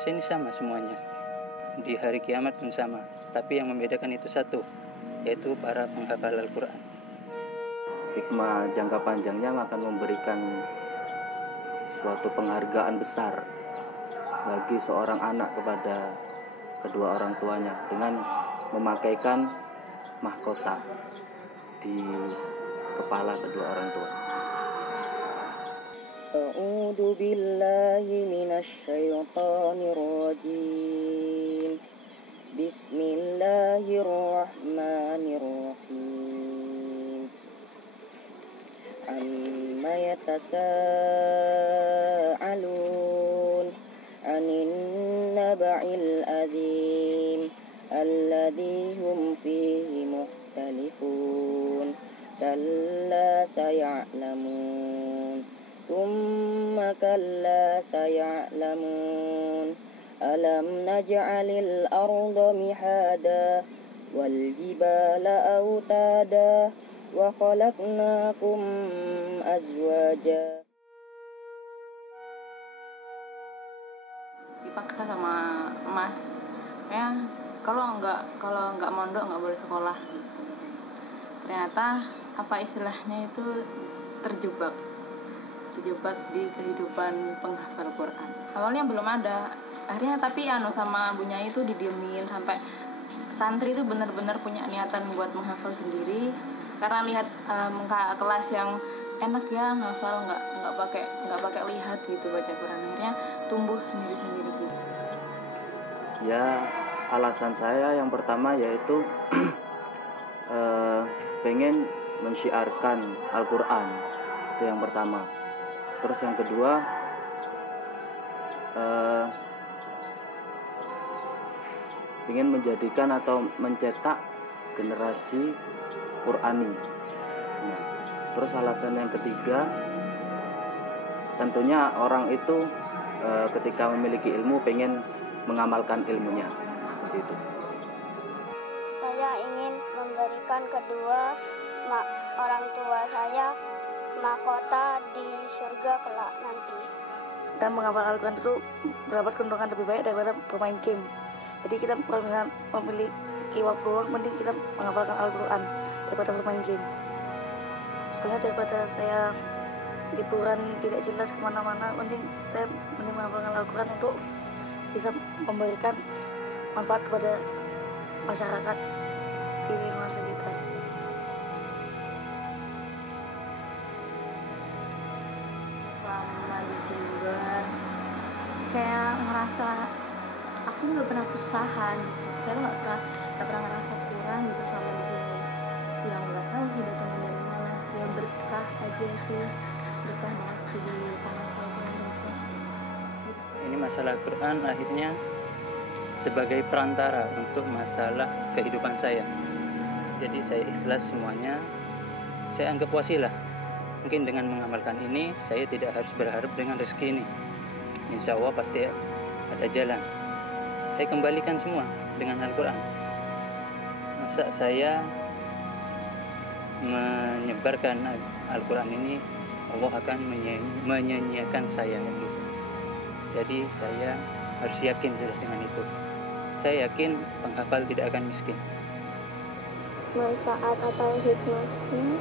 manusia ini sama semuanya. Di hari kiamat pun sama. Tapi yang membedakan itu satu, yaitu para penghafal Al-Quran. Hikmah jangka panjangnya akan memberikan suatu penghargaan besar bagi seorang anak kepada kedua orang tuanya dengan memakaikan mahkota di kepala kedua orang tua. A'udzu billahi minasy syaithanir rajim. Bismillahirrahmanirrahim. Amma yatasaalun 'anin naba'il 'adzim alladzi hum fihi mukhtalifun. Kalla saya'lamun. Tsumma kalla saya'lamun. Alam naj'alil arda mihada wal jibala autada wa khalaqnakum azwaja. Dipaksa sama emas ya, kalau nggak mondok nggak boleh sekolah gitu. Ternyata apa istilahnya itu terjebak di kehidupan penghafal Quran. Awalnya belum ada, akhirnya tapi sama Bu Nyai itu didiemin sampai santri itu benar-benar punya niatan buat menghafal sendiri karena lihat muka kelas yang enak ya ngafal, nggak pakai lihat gitu baca Quran, akhirnya tumbuh sendiri gitu. Ya, alasan saya yang pertama yaitu pengen mensyiarkan Al-Quran, itu yang pertama. Terus yang kedua, ingin menjadikan atau mencetak generasi Qurani. Nah, terus alasan yang ketiga, tentunya orang itu ketika memiliki ilmu pengen mengamalkan ilmunya, seperti itu. Saya ingin memberikan kedua orang tua saya mahkota di surga kelak nanti. Dan menghafal Al-Quran itu mendapat keuntungan lebih baik daripada bermain game. Jadi kita kalau misalnya memiliki waktu luang, mending kita menghafalkan Al-Quran daripada bermain game. Soalnya daripada saya liburan tidak jelas kemana-mana, mending menghafalkan Al-Quran untuk bisa memberikan manfaat kepada masyarakat di lingkungan sekitar. Selama di Jember kayak ngerasa aku nggak pernah kesusahan gitu. Saya nggak pernah ngerasa kurang gitu selama di sini. Yang nggak tahu sih datang dari mana, ya berkah aja sih, berkah banget di penghafal itu. Ini masalah Quran akhirnya sebagai perantara untuk masalah kehidupan saya. Jadi saya ikhlas semuanya, saya anggap wasilah. Mungkin dengan mengamalkan ini, saya tidak harus berharap dengan rezeki ini. Insya Allah pasti ada jalan. Saya kembalikan semua dengan Al-Quran. Masa saya menyebarkan Al-Quran ini, Allah akan menyanyiakan saya gitu. Jadi saya harus yakin sudah dengan itu. Saya yakin penghafal tidak akan miskin. Manfaat atau hikmahnya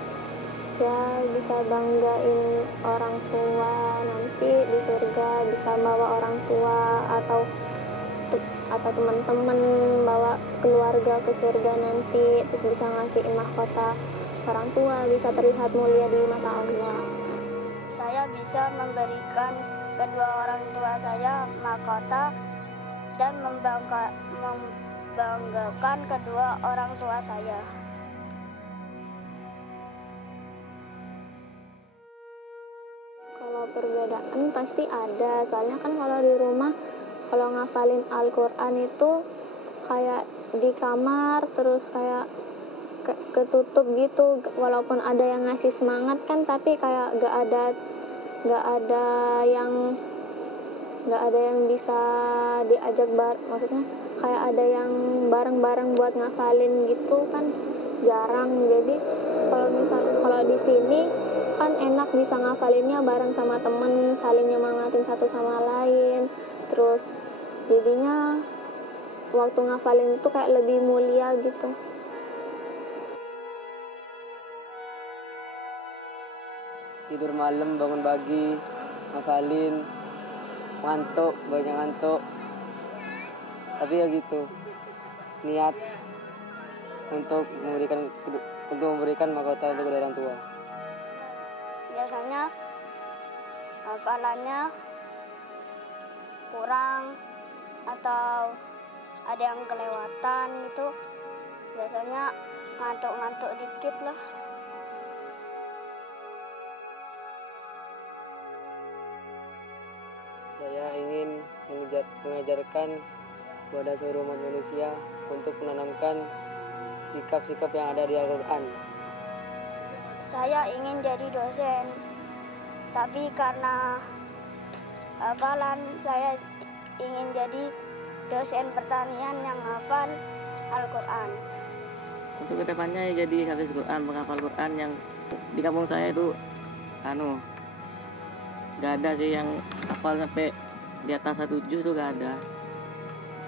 ya bisa banggain orang tua nanti di surga, bisa bawa orang tua atau teman-teman bawa keluarga ke surga nanti, terus bisa ngasihin mahkota orang tua, bisa terlihat mulia di mata Allah. Saya bisa memberikan kedua orang tua saya mahkota dan membanggakan kedua orang tua saya. Kalau perbedaan pasti ada, soalnya kan kalau di rumah kalau ngafalin Al-Quran itu kayak di kamar terus kayak ketutup gitu, walaupun ada yang ngasih semangat kan, tapi kayak gak ada yang bisa diajak maksudnya kayak ada yang bareng-bareng buat ngafalin gitu kan jarang. Jadi kalau di sini kan enak bisa ngafalinnya bareng sama temen, saling nyemangatin satu sama lain, terus jadinya waktu ngafalin itu kayak lebih mulia gitu. Tidur malam, bangun pagi, ngafalin, ngantuk, banyak ngantuk. Tapi ya gitu, niat untuk memberikan mahkota untuk kedua orang tua. Biasanya hafalannya kurang atau ada yang kelewatan gitu, biasanya ngantuk-ngantuk dikit lah. Saya ingin mengajarkan kepada seluruh umat manusia untuk menanamkan sikap-sikap yang ada di Al-Quran. Saya ingin jadi dosen, tapi karena hafalan saya ingin jadi dosen pertanian yang hafal Al-Quran. Untuk kedepannya jadi hafiz Quran, menghafal Quran. Yang di kampung saya itu gak ada sih yang hafal sampai di atas 1 juz tuh gak ada.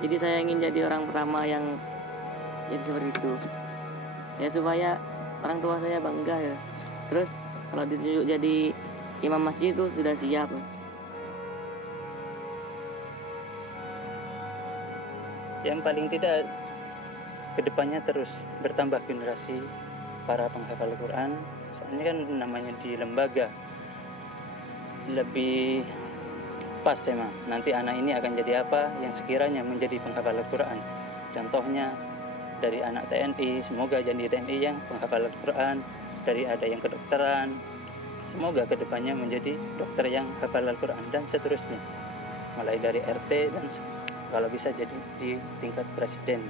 Jadi saya ingin jadi orang pertama yang jadi seperti itu ya, supaya orang tua saya bangga ya. Terus kalau ditunjuk jadi imam masjid itu sudah siap. Yang paling tidak kedepannya terus bertambah generasi para penghafal Quran. Soalnya kan namanya di lembaga lebih pas emang. Nanti anak ini akan jadi apa yang sekiranya menjadi penghafal Quran. Contohnya dari anak TNI, semoga jadi TNI yang penghafal Quran. Dari ada yang kedokteran, semoga kedepannya menjadi dokter yang hafal Al-Quran, dan seterusnya. Mulai dari RT dan kalau bisa jadi di tingkat presiden.